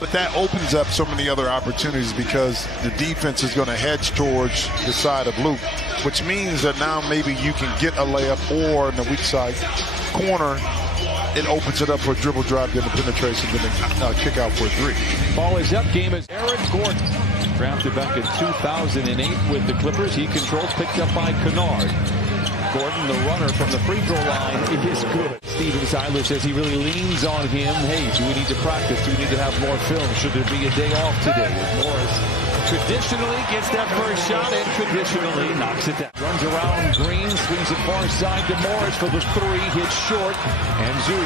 But that opens up so many other opportunities because the defense is going to hedge towards the side of Luke, which means that now maybe you can get a layup, or in the weak side corner, it opens it up for a dribble drive, then a penetration, then a kick out for a three. Ball is up. Game is Eric Gordon. Drafted back in 2008 with the Clippers. He controls, picked up by Kennard. Gordon, the runner from the free throw line, is good. Steven Siler says he really leans on him. Hey, do we need to practice? Do we need to have more film? Should there be a day off today? As Morris traditionally gets that first shot and traditionally knocks it down. Runs around Green, swings it far side to Morris for the three, hits short, and Zoo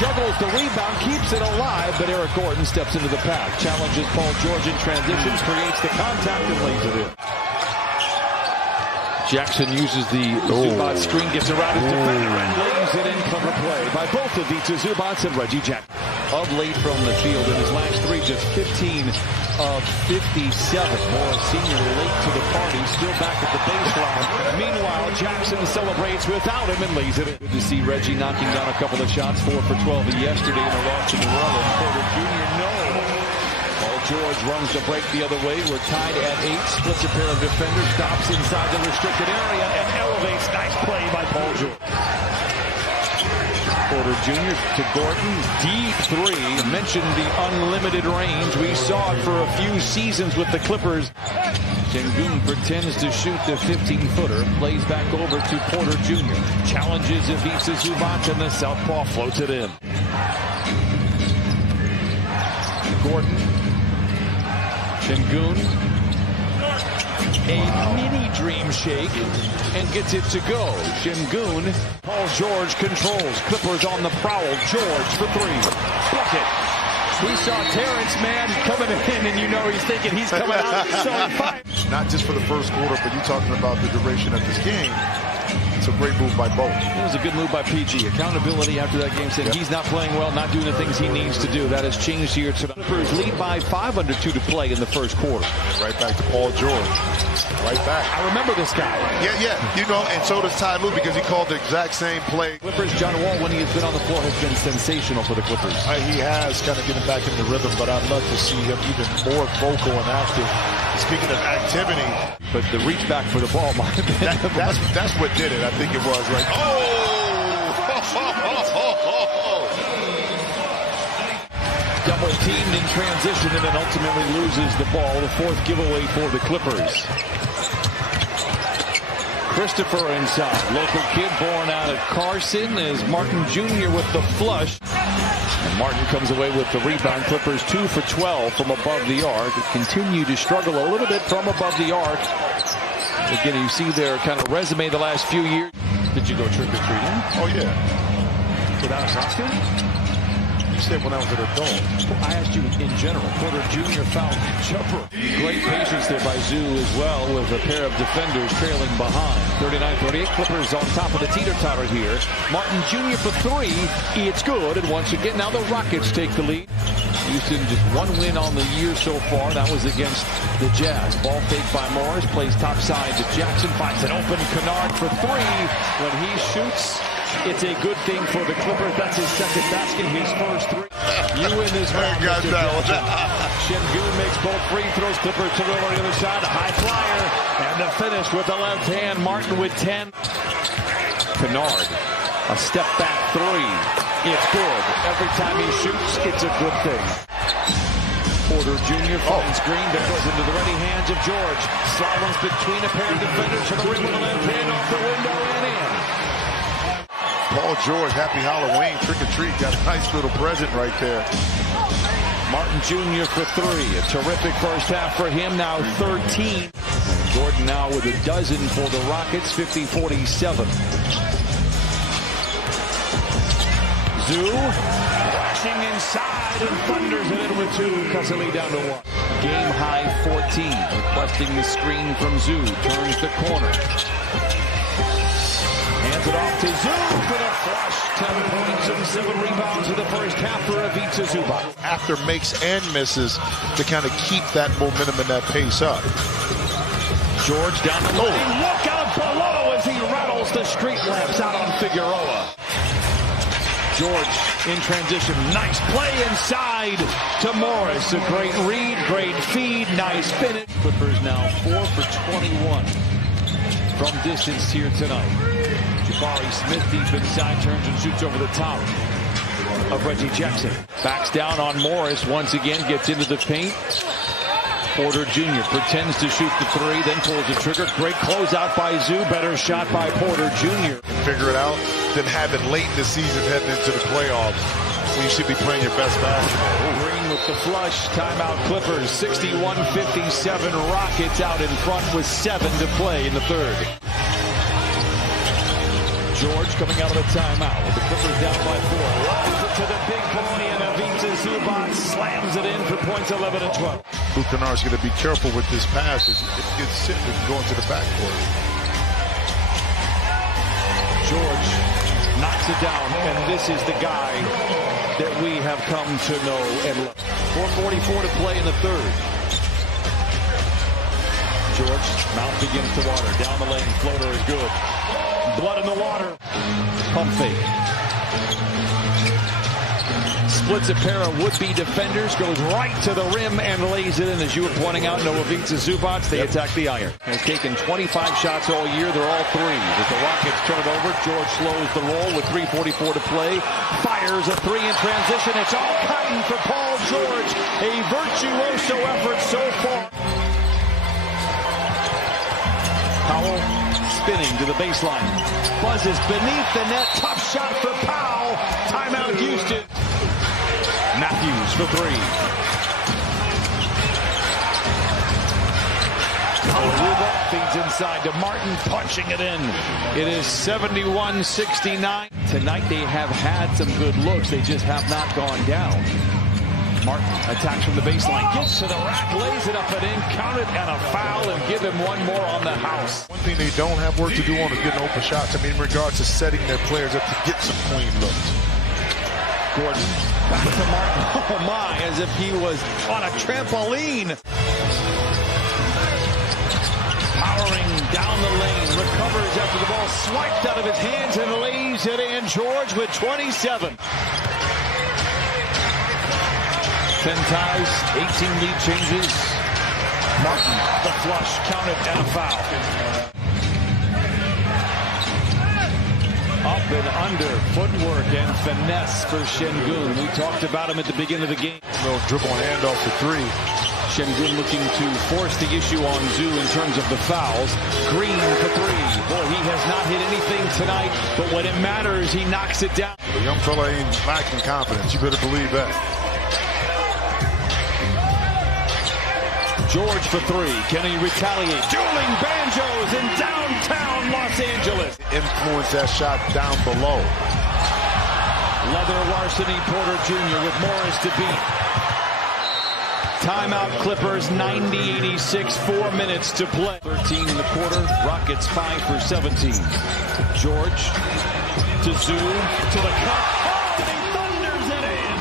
juggles the rebound, keeps it alive, but Eric Gordon steps into the path, challenges Paul George in transition, creates the contact and lays it in. Jackson uses the Zubac screen, gets around his defender and lays it in. Clever play by both of Ivica Zubac and Reggie Jackson. Of late from the field in his last three, just 15 of 57. Morris Sr. late to the party, still back at the baseline. Meanwhile, Jackson celebrates without him and lays it in. Good to see Reggie knocking down a couple of shots, 4 for 12 yesterday in a loss to New Orleans. Porter Jr. Paul George runs the break the other way. We're tied at 8. Splits a pair of defenders. Stops inside the restricted area and elevates. Nice play by Paul George. Porter Jr. to Gordon. Deep three. Mentioned the unlimited range. We saw it for a few seasons with the Clippers. Sengun pretends to shoot the 15-footer. Plays back over to Porter Jr. Challenges Ivica Zubac and the southpaw floats it in. Gordon. Sengun, a mini dream shake, and gets it to go. Sengun, Paul George controls. Clippers on the prowl. George for three. Bucket. He saw Terrence Mann coming in, and you know he's thinking he's coming out so fine. Not just for the first quarter, but you're talking about the duration of this game. It's a great move by both. It was a good move by PG. Accountability after that game, said he's not playing well, not doing the things he needs to do. That has changed here tonight. Clippers lead by 5 under 2 to play in the first quarter. Right back to Paul George. Right back. I remember this guy. Yeah. You know, and so does Ty Lue because he called the exact same play. Clippers, John Wall, when he has been on the floor, has been sensational for the Clippers. He has kind of getting back in the rhythm, but I'd love to see him even more vocal and active. Speaking of activity. But the reach back for the ball might have been. That's what did it. I think it was right. Double teamed in transition and then ultimately loses the ball. The 4th giveaway for the Clippers. Christopher inside. Local kid born out of Carson is Martin Jr. with the flush. And Martin comes away with the rebound. Clippers 2 for 12 from above the arc. Continue to struggle a little bit from above the arc. Again, you see their kind of resume the last few years. Did you go trick-or-treating? Oh, yeah. Without a costume? You said when I was an adult. I asked you in general. Porter Jr. fouled jumper. Great patience there by Zoo as well with a pair of defenders trailing behind. 39-38. Clippers on top of the teeter-totter here. Martin Jr. for 3. It's good. And once again, now the Rockets take the lead. Houston just 1 win on the year so far. That was against the Jazz. Ball fake by Morris. Plays topside to Jackson. Finds an open Kennard for 3. When he shoots, it's a good thing for the Clippers. That's his second basket, his first 3. You win this round. Sengun makes both free throws. Clippers to go on the other side. A high flyer. And the finish with the left hand. Martin with 10. Kennard. A step back 3. It's good. Every time he shoots, it's a good thing. Porter Jr. finds Green that goes into the ready hands of George. Slaloms between a pair of defenders to the rim with the left hand off the window and in. Paul George, happy Halloween, trick or treat. Got a nice little present right there. Martin Jr. for 3. A terrific first half for him. Now 13. Gordon now with a dozen for the Rockets. 50-47. Zoo flashing inside and thunders it in with 2. Cuts the lead down to 1. Game high 14. Requesting the screen from Zoo. Turns the corner. Hands it off to Zoo for the flush. 10 points and 7 rebounds in the first half for Ivica Zubac. After makes and misses to kind of keep that momentum and that pace up. George down the lane. Look out below as he rattles the street lamps out on Figueroa. George in transition. Nice play inside to Morris. A great read, great feed, nice finish. Clippers now 4 for 21 from distance here tonight. Jabari Smith deep inside, turns and shoots over the top of Reggie Jackson. Backs down on Morris once again, gets into the paint. Porter Jr. pretends to shoot the three, then pulls the trigger. Great closeout by Zoo. Better shot by Porter Jr. Figure it out, then have it late in the season heading into the playoffs when you should be playing your best basketball. Green with the flush. Timeout Clippers. 61-57. Rockets out in front with 7 to play in the third. George coming out of the timeout with the Clippers down by 4. Runs it to the big boy, and Ivica Zubac slams it in for points 11 and 12. Luke Kennard's going to be careful with this pass. If it gets sit, it can go into the backcourt. George knocks it down, and this is the guy that we have come to know and love. 4:44 to play in the third. George, mouth against the water. Down the lane, floater is good. Blood in the water. Pump fake. Splits a pair of would-be defenders, goes right to the rim and lays it in. As you were pointing out, Noah Ivica Zubac, they attack the iron. Has taken 25 shots all year. They're all threes. As the Rockets turn it over, George slows the roll with 3:44 to play. Fires a three in transition. It's all cotton for Paul George. A virtuoso effort so far. Powell spinning to the baseline. Buzzes beneath the net. Tough shot for Powell. Timeout Houston. Matthews for three. Feeds inside to Martin, punching it in. It is 71-69. Tonight they have had some good looks. They just have not gone down. Martin attacks from the baseline, gets to the rack, lays it up and in, count it, and a foul, and give him one more on the house. One thing they don't have work to do on is getting open shots. I mean, in regards to setting their players up to get some clean looks. Gordon back to Martin. Oh my, as if he was on a trampoline. Powering down the lane, recovers after the ball swiped out of his hands and lays it in. George with 27. 10 ties, 18 lead changes. Martin, the flush, counted, and a foul. Up and under, footwork and finesse for Şengün. We talked about him at the beginning of the game. No dribble and handoff for three. Şengün looking to force the issue on Zoo in terms of the fouls. Green for three. Boy, he has not hit anything tonight, but when it matters, he knocks it down. The young fella ain't lacking confidence. You better believe that. George for three. Can he retaliate? Dueling banjos in downtown Los Angeles. Influence that shot down below. Leather Larceny Porter Jr. with Morris to beat. Timeout Clippers, 90-86, 4 minutes to play. 13 in the quarter, Rockets 5 for 17. George to Zoo, to the cup. Oh, and he thunders it in.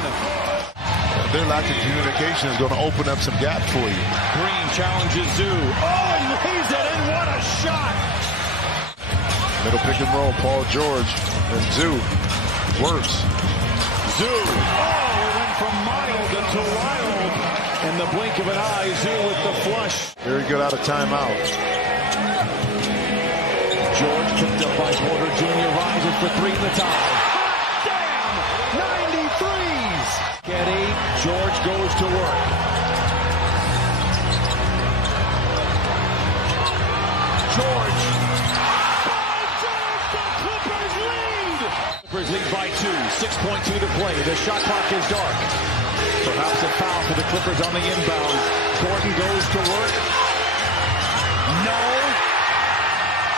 Their lack of communication is going to open up some gaps for you. Green challenges Zoo. Oh, he lays it in, what a shot. Middle pick and roll, Paul George and Zoo works. Zoo, oh, it went from mild to wild. In the blink of an eye, Zoo with the flush. Very good out of timeout. George picked up by Porter Jr. rises for three in the tie. Hot damn! 93s! Get 8. George goes to work. George. The Clippers lead! Clippers lead by 2. 6.2 to play. The shot clock is dark. Perhaps a foul for the Clippers on the inbound. Gordon goes to work. No.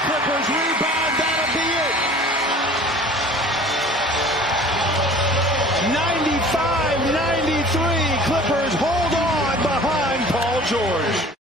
Clippers rebound. That'll be it. 95-93. Clippers hold on behind Paul George.